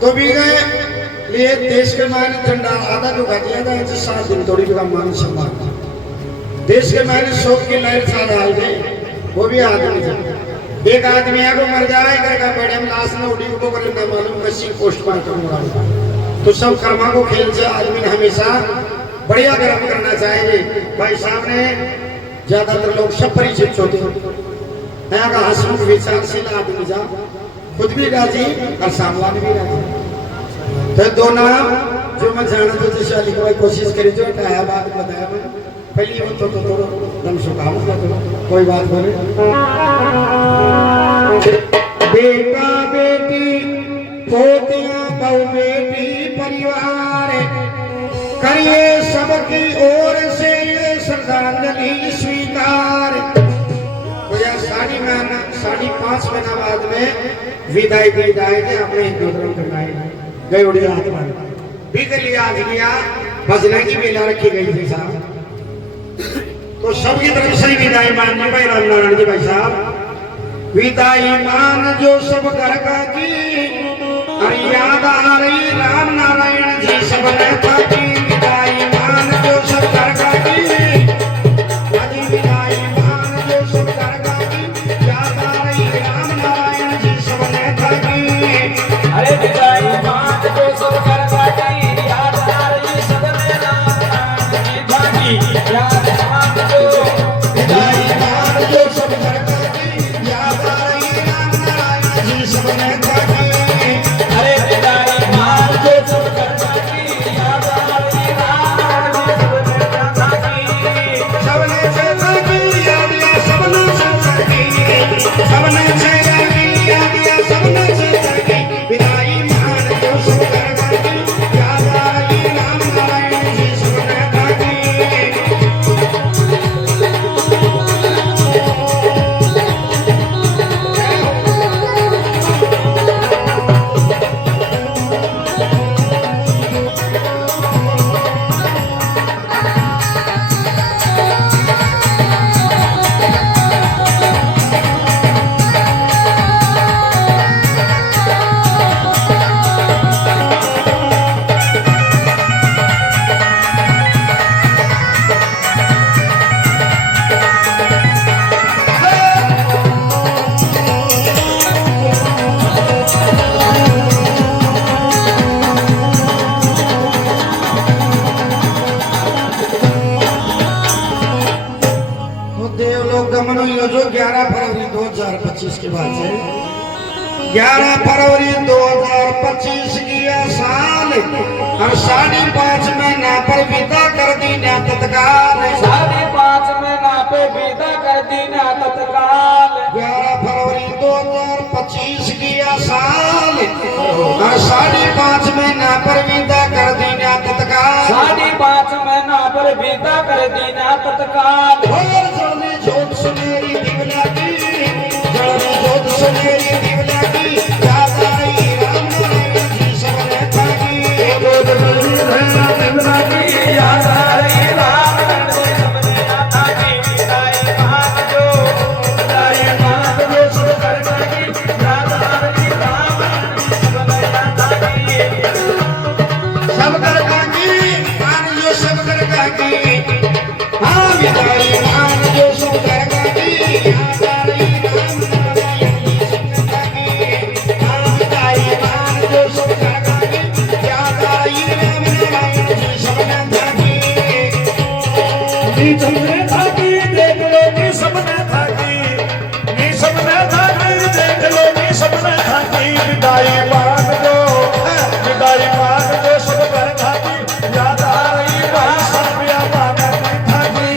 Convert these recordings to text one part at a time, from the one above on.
तो भी गए लिए देश के मायने झंडा आधा जो दिया था इसे 7 दिन थोड़ी का मान सम्मान देश के मायने शोक की लहर छा रहा है वो भी आदमी था एक आदमी है को मर जाए करेगा मैडम लाश ने उड़ी को करे ना मालूम कसी पोस्टमार्टम हो रहा तो सब कर्मा को खेल से आदमी ने हमेशा बढ़िया कर्म करना चाहिए। भाई साहब ने ज्यादातर लोग सब परिचित होते हैं का हंसमुख विचारशील आदमी जा खुद भी राजी और सामने भी राजी तो दो नाम जो मैं जाना तो जैसे लिखवाई कोशिश करी जो नया बात बताया मैं पहली वो तो थोड़ा दम सुखाऊं तो कोई बात बोले बेटा बेटी पोतियां बहु बेटी परिवार करिए सबकी ओर से श्रद्धांजलि स्वीकार। 5.5 महीना बाद में विदाई दी जाएगी अपने हिंदू धर्म करना है गए उड़िया भी के लिए आज गया भजने की मेला रखी गई थी साहब तो सबकी तरफ से विदाई माननी भाई राम नारायण जी भाई साहब विदाई मान जो सब घर का की अरे याद आ रही राम नारायण जी सब ने था की विदाई मान जो सब घर का की विदाई मान जो सब घर का की याद आ रही राम नारायण जी सब ने था की अरे विदाई मान जो सब घर का की याद आ रही सब ने राम नारायण जी था की याद मान जो विदाई मान जो सब घर का की याद आ रही राम नारायण जी सब ने था की अरे विदाई मान जो सब घर का की याद आ रही राम नारायण जी सब ने था की सबने से की याद या सबने से की सबने से की याद या सबने से की विदाई मान जो सब घर का की याद आ रही राम नारायण जी सब ने था की जो 11 फरवरी 2025 के बाद से 11 फरवरी 2025 की साल और 5.5 महीना पर विदा कर दी ना तत्काल 5.5 महीना पे विदा कर दी ना तत्काल 11 फरवरी 2025 की साल और 5.5 महीना पर विदा कर दी ना तत्काल 5.5 महीना पर विदा कर दी ना तत्काल और जलने जोत सुनेरी दिवला की जलने जोत सुनेरी दिवला की याद आई राम नारायण जी सब ने था की जोत सुनेरी दिवला की याद आई राम नारायण जी सब ने था की विदाई मान जो सब घर का की याद आई राम नारायण जी सब ने था की सब घर का की मान जो सब घर का की हाँ विदाई मान जो सब घर का की याद आई राम नारायण जी सब ने था की हाँ विदाई मान जो सब घर का की याद आई राम नारायण जी सब ने था की सबने था की देख लो कि सबने था की नी सबने था की देख लो कि सबने था की विदाई मान जो सब घर था की याद आ रही भाई सब या मान था की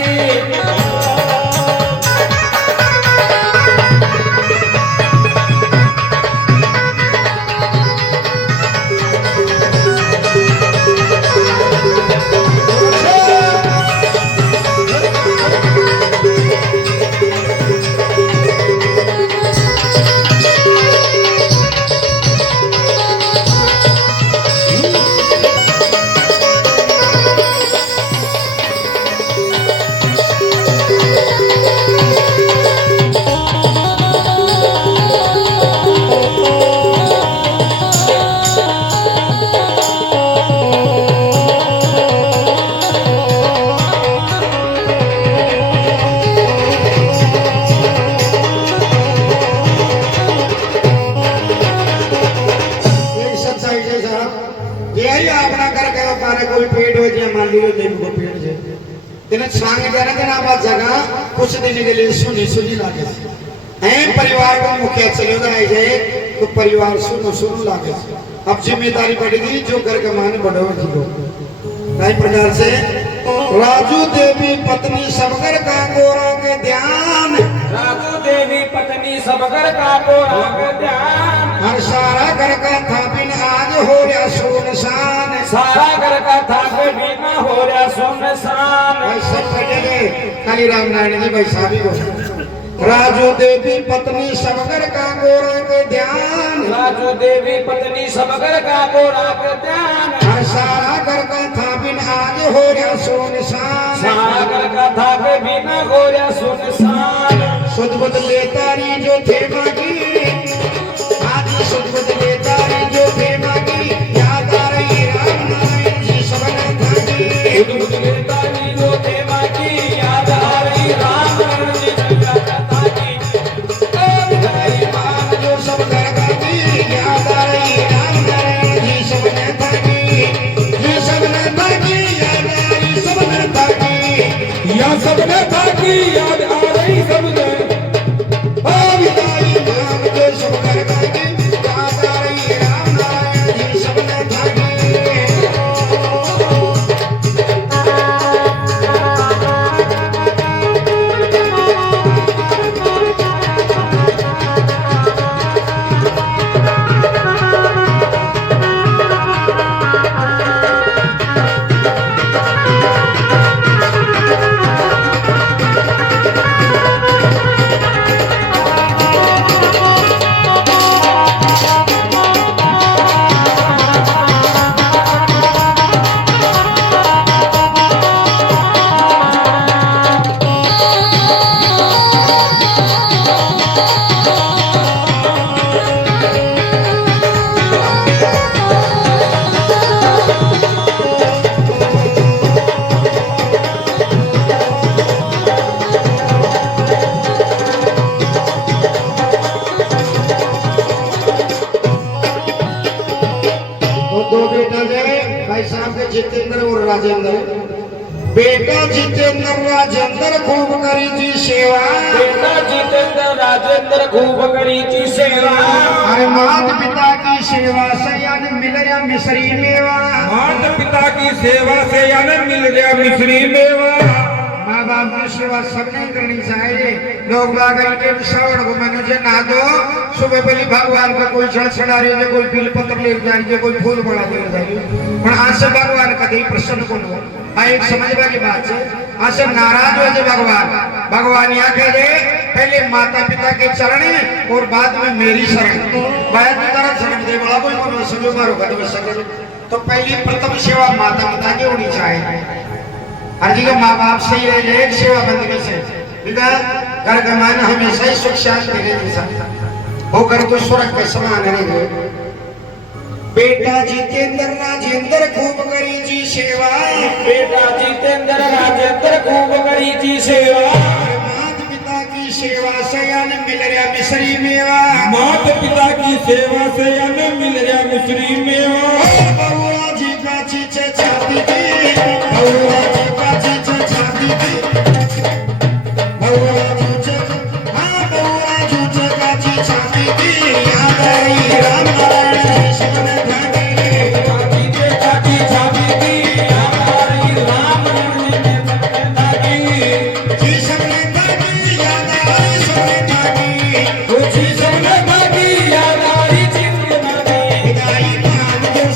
ही अपना कर के पारे कोई पेट हो जाए मान लियो दिन को पेट जाए तेने सांग देना देना बात जगह कुछ दिन के लिए सुनी सुनी लागे हैं परिवार का मुखिया चले जाए तो परिवार सुनो सुनो लागे अब जिम्मेदारी बढ़ेगी जो घर का मान बढ़ो जीवो कई प्रकार से राजू देवी पत्नी सबकर का गोरा के ध्यान राजू देवी पत्नी सबकर का गोरा के ध्यान हर सारा घर का था बिन आज हो गया सुनसान सारा घर का था भी ना हो रहा सुनसान भाई सब बैठे काली राम नारायण जी भाई साहब को राजू देवी पत्नी सबकर का गोरा के ध्यान राजू देवी पत्नी सबकर का गोरा के ध्यान हर सारा घर का था बिन आज हो गया सुनसान सारा घर का था भी ना हो रहा सुनसान सुध बुध लेतारी जो थे मागी आज सुध बुध लेतारी जो थे मागी याद आ रही राम नारायण जी सबने थाकी बुध बुध लेतारी जो थे मागी याद आ रही राम नारायण जी सबने थाकी जो सब घर का भी याद आ रही राम नारायण जी सबने थाकी ये सबने थाकी याद आ रही सबने थाकी या सबने थाकी याद आ रही सबने विदाई नाम जो सब घर का भी याद आ रही राम नारायण जी सबने थाकी जितेंद्र और राजेंद्र बेटा जितेंद्र राजेंद्र खूब करी जी सेवा बेटा जितेंद्र राजेंद्र खूब करी की सेवा अरे मात पिता की सेवा से यानी मिल रहा मिश्री मेवा माता पिता की सेवा से यानी मिल गया मिश्री मेवा माँ बाप की सेवा सबने करनी चाहिए लोग बागर के श्रवण को मनुष्य ना दो सुबह पहले भगवान का कोई छड़ छड़ा रही है कोई बिल पत्र ले जाइए कोई फूल बड़ा ले जाइए पर आज से भगवान का कहीं प्रसन्न कौन हो एक समझवा की बात है आज से नाराज हो जाए भगवान यहाँ कह दे पहले माता पिता के चरण और बाद में मेरी शरण बाद में तरह शरण दे बड़ा कोई मन समझो मारो कर तो पहली प्रथम सेवा माता पिता की होनी चाहिए हर जी का माँ बाप सही रह जाए सेवा बंदगी से घर का मान हमेशा ही सुख शांति रहे होकर तो स्वर्ग के समान रहे बेटा जितेंद्र राजेंद्र खूब करी जी सेवा बेटा जितेंद्र राजेंद्र खूब करी जी सेवा माता पिता की सेवा से यानी मिल रहा मिश्री मेवा माता पिता की सेवा से यानी मिल गया मिश्री मेवा बउआ जी का चीचे छाती की बउआ जी का चीचे छाती की बउआ जी हाँ बउआ जी का चीचे छाती की याद आई राम नारायण जी सबने थाकी काकी छाती की याद आ रही राम नारायण जी सबने थाकी जी सबने थाकी याद आई सबने थाकी जी सबने थाकी याद आ रही जी सबने थाकी विदाई मान जो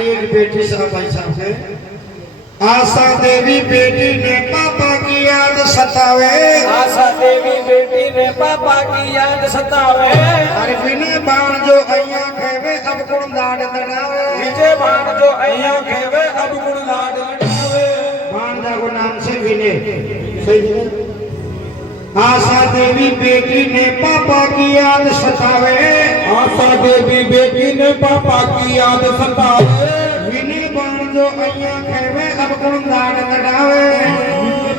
हमारी एक बेटी साहब भाई साहब है, आशा देवी बेटी ने पापा की याद सतावे। आशा देवी बेटी ने पापा की याद सतावे। अरे विनय बाण जो अइया खेवे अब गुण लाड लड़ावे। विजय बाण जो अइया खेवे अब गुण लाड लड़ावे। बाण जागो नाम से विनय सही है। आशा देवी बेटी ने पापा की याद सतावे। आशा देवी बेटी ने पापा की याद सतावे। विनय बाण जो अइया खेवे अब गुण लाड लड़ावे।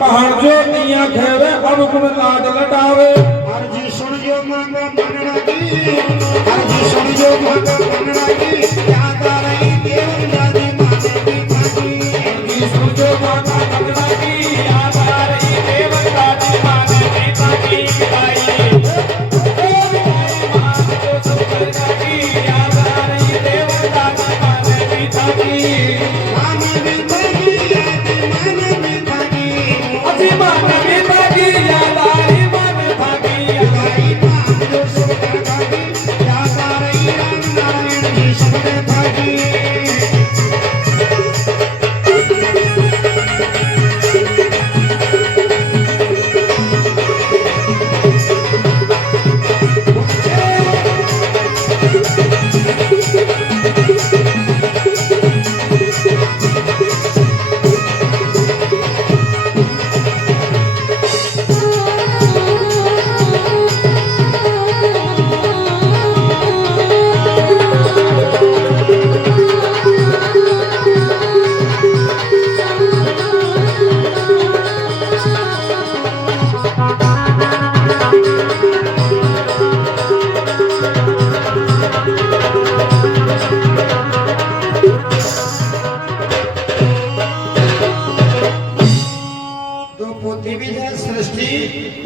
बाण जो अइया खेवे अब गुण लाड लड़ावे। अर्जी सुन जो मांगा मनना की, अर्जी सुन जो मांगा मनना की, याद आ रही देव राजी माने की मानी। अर्जी सुन जो मांगा मनना की, याद आ रही देव राजी माने की मानी। भाई ओ भाई मान जो सब करना की, याद आ रही देव राजी माने की मानी। माने भी मानी याद माने भी मानी। अजी माने भी मानी याद आ रही माने भागी। भाई मान जो सब करना की, याद आ रही राम नारायण जी सबने भागी।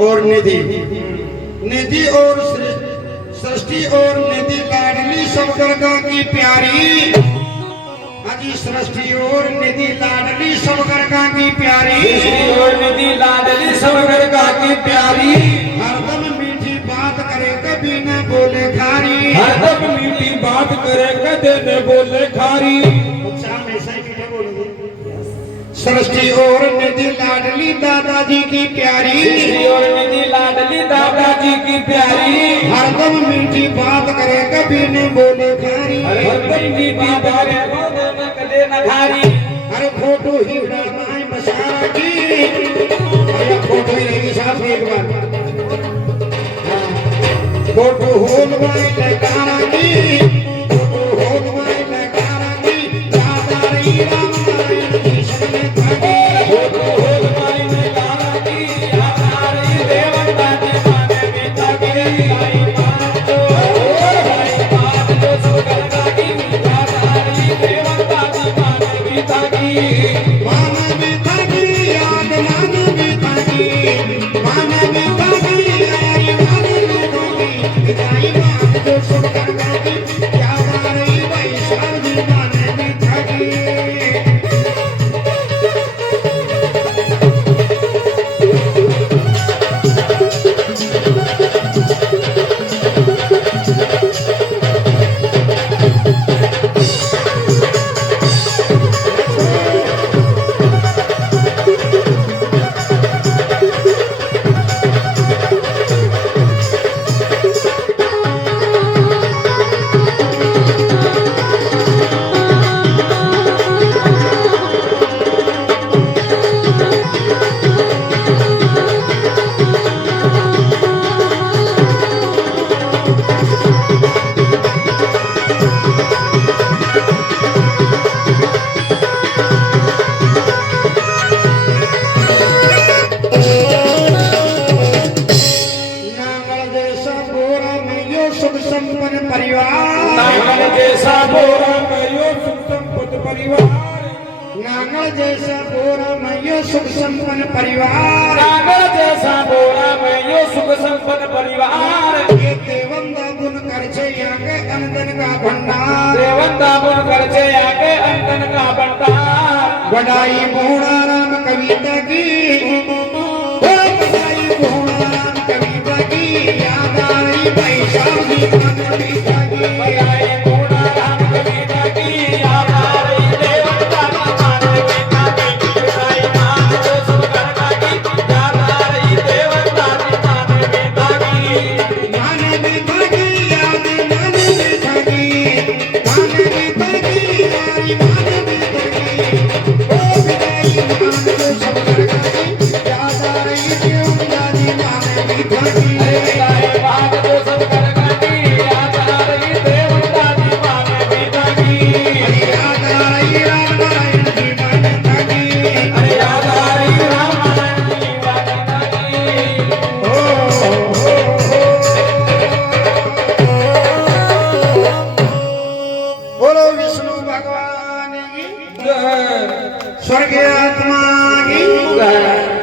और निधि, निधि और सृष्टि और निधि लाडली सब गरगा की प्यारी। अजी सृष्टि और निधि लाडली सब गरगा की प्यारी। सृष्टि और निधि लाडली सब गरगा की प्यारी। हरदम मीठी बात करे कभी न बोले खारी। हरदम मीठी बात करे कभी न बोले खारी। सृष्टि और निधि लाडली दादाजी की प्यारी। सृष्टि और निधि लाडली दादाजी की प्यारी। हरदम मीठी बात करे कभी न बोले खारी। हरदम मीठी बात करे कभी न खारी। अरे फोटो ही रामाय मसारा की, अरे फोटो ही रहेगी साहब एक बार। फोटो होल वाई लगाना की, फोटो होल वाई लगाना की, याद आ रही राम नारायण जी सबने भागी। फोटो होल वाई लगाना की, याद आ रही देवता जी माने बीता की। भाई मान जो भाई मान जो सब गरगा की, याद आ रही देवता जी माने बीता की। माने बीता की याद माने बीता की, माने बीता की यारी माने बीता की। पिताई मान जो सब गरगा की, याद आ रही भाई साहब जी माने बीता की। नांगल जैसा बोरा में यो सुख संपन्न परिवार। नांगल जैसा बोरा में यो सुख संपन्न परिवार। ये देवंदा बुन कर छे आगे अंदन का भंडार। देवंदा बुन कर छे आगे अंदन का भंडार। बड़ाई बूढ़ा राम कविता की, बड़ाई बूढ़ा राम कविता की, याद आ रही भाई साहब जी माने बीता की। बड़ाई बूढ़ा राम कविता की, याद आ रही मंगल स्वर्गीय आत्मा की मंगल